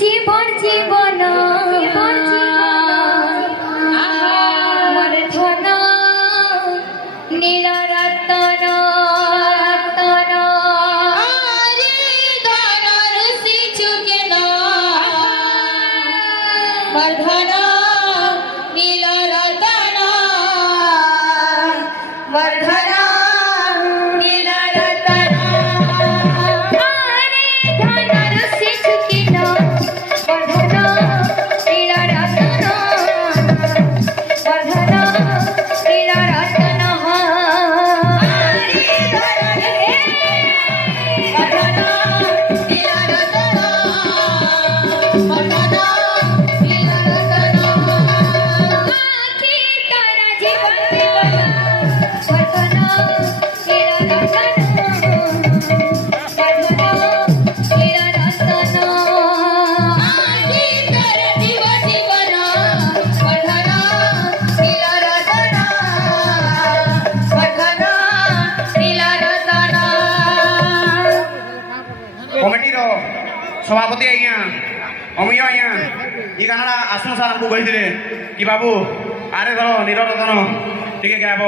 জীবন জীবন ধন নীল রতন वर्धन नील रतन वर्धन नील रतन धन से चुकिन वर्धन नील रतन वर्धन नील रतन कमिटीर सभापति आज्ञा अमीय आज्ञा ये गाना आसनु सार हमको कही कि बाबू आरे धर नील रतन टिके गायब।